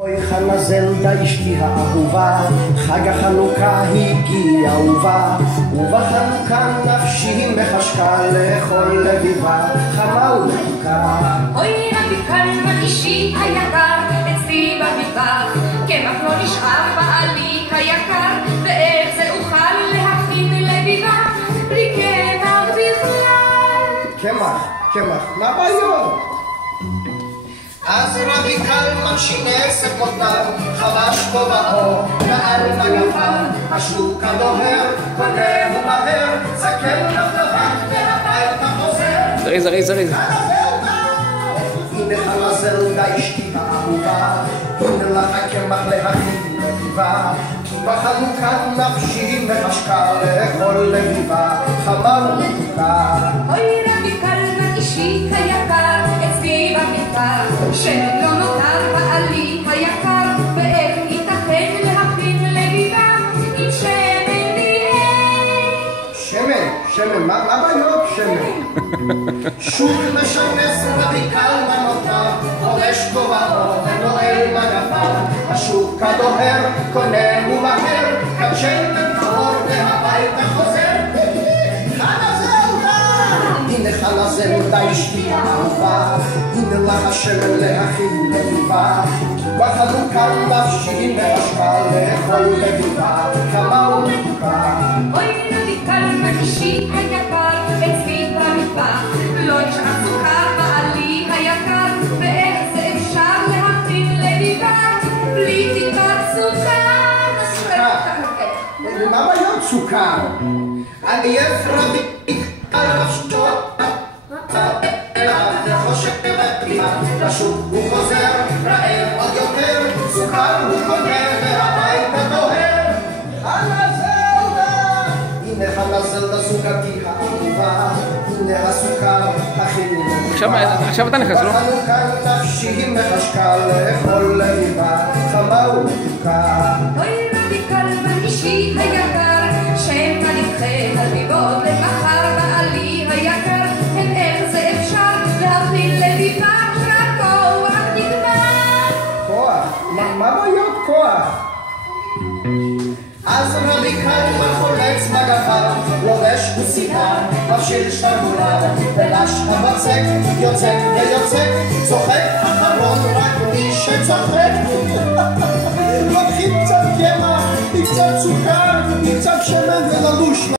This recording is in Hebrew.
אוי חנה זלדה אשתי האהובה, חג החנוכה הגיע ובא, ובחנוכה נפשי מחשקה לכל לביבה, חמה ומתוקה. אוי רבי קלמן אישי היקר, אצלי במטבח, קמח לא נשאר בעלי היקר, ואיך זה אוכל להכין לביבה, בלי קמח בכלל. קמח, מה הבעיות? אז רבי קלמן שינס את מותיו, חבש כובעו, נעל מגפיו, השוק הדוהר, קונה ומהר, זקן לבלבן, והביתה חוזר. זריז. הנה חנה זלדה אשתי האהובה, הנה לך קמח להכין לביבה, כי בחנוכה נפשי מחשקה לכל לביבה, חמה ומתוקה. אוי רבי קלמן אישי היקר, אצלי במטבח, שמן לא נותר בעלי היקר, ואיך ייתכן להכין לביבה עם שמן נראה. שמן, מה הבעיות שמן? שוב משנס רבי קלמן אותה, חובש כובעו ונועל מגפיו, השוק הדוהר, קונה ומהר, קדשן וקרור והביתה חוזר. הנה חנה זלדה אשתי האהובה, הנה לך שמן להכין לביבה, כי בחנוכה נפשי מחשקה לכל לביבה, חמה ומתוקה. אוי רבי קלמן אישי היקר, אצלי במטבח, לא נשאר סוכר בעלי היקר, ואיך זה אפשר להכין לביבה בלי טיפת סוכר? מה בעיות סוכר? אני רבי לשוק הוא חוזר, רעב עוד יותר, סוכר הוא קונה והביתה דוהר. חנה זלדה, הנה חנה זלדה סוכרתי האהובה, הנה הסוכר הכי עכשיו אתה נכנס, לא? בחנוכה נפשי מחשקה לכל לביבה, חמה ומתוקה. אוי רבי קלמן אישי היקר, שמא נדחה הלביבות למחר בעלי היקר, הן איך זה אפשר להכין לביבה? מה בעיות כוח? אז רבי קלמן חולץ מגפיו, לובש כוסייה, מפשיל שרוולה, ולש הבצק, יוצק ויוצק, צוחק אחרון רק מי שצוחק. לוקחים קצת קמח, קצת סוכר, קצת שמן וללוש